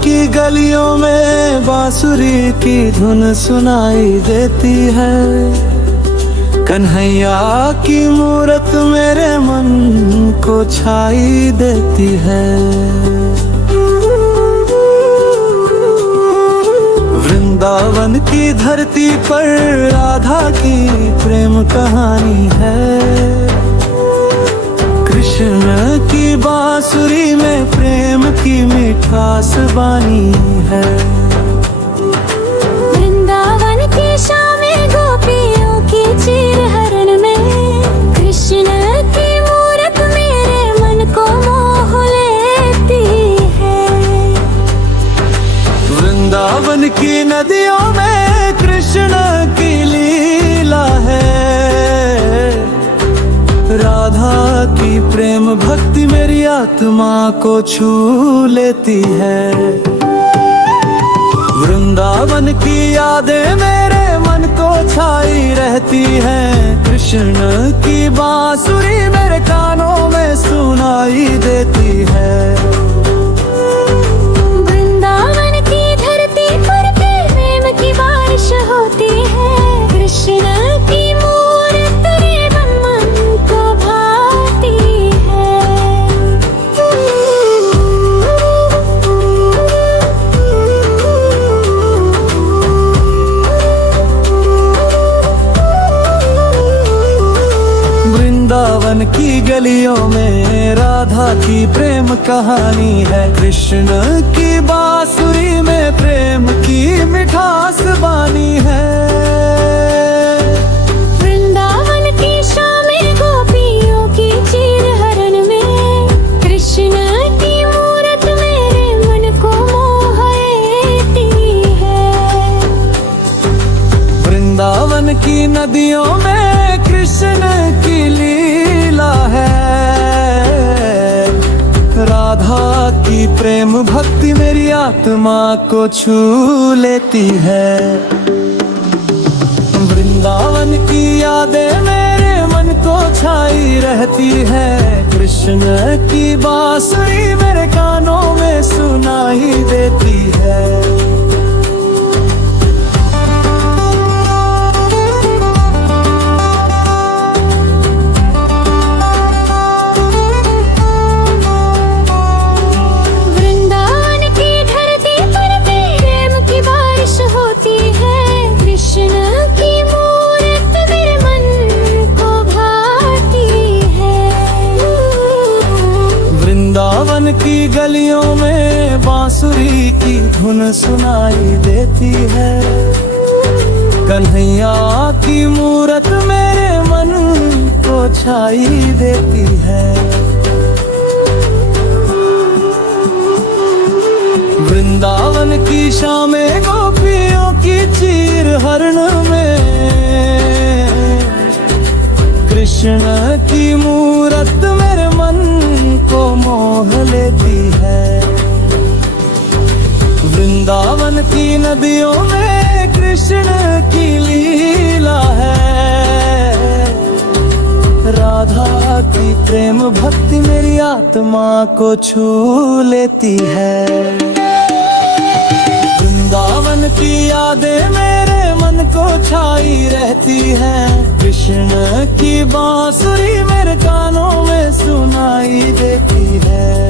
की गलियों में बांसुरी की धुन सुनाई देती है। कन्हैया की मूरत मेरे मन को छाई देती है। वृंदावन की धरती पर राधा की प्रेम कहानी है। कृष्ण की बांसुरी में प्रेम की मिठास बानी है। वृंदावन की शाम में गोपियों की चीर हरण में कृष्ण की मूरत मेरे मन को मोह लेती है। वृंदावन की नदियों में कृष्ण की लीला है। राधा की प्रेम भक्ति मेरी आत्मा को छू लेती है। वृंदावन की यादें मेरे मन को छाई रहती हैं। कृष्ण की बांसुरी मेरे कानों में सुनाई देती है। वृंदावन की धरती पर प्रेम की बारिश होती है। कृष्ण की मूरत रे मन को भाती है। वृंदावन की गलियों में राधा की प्रेम कहानी है। कृष्ण की बांसुरी में प्रेम की मिठास बानी है। वृंदावन की शाम में गोपियों की चीर हरण में कृष्ण की मूरत मेरे मन को मोह लेती है। वृंदावन की नदियों में कृष्ण की लीला है। राधा की प्रेम भक्ति मेरी आत्मा को छू लेती है। वृंदावन की यादें मेरे मन को छाई रहती है। कृष्ण की बांसुरी मेरे कानों में सुनाई देती है। वृंदावन की गलियों में बांसुरी की धुन सुनाई देती है। कन्हैया की मूरत मेरे मन को छाई देती है। वृंदावन की शामें गोपियों की चीर हरण में कृष्ण की मूरत मेरे मन को मोह लेती है। वृंदावन की नदियों में कृष्ण की लीला है। राधा की प्रेम भक्ति मेरी आत्मा को छू लेती है। वृंदावन की यादें मेरे मन को छाई रहती है। कृष्ण की बांसुरी मेरे कानों में सुनाई देती है।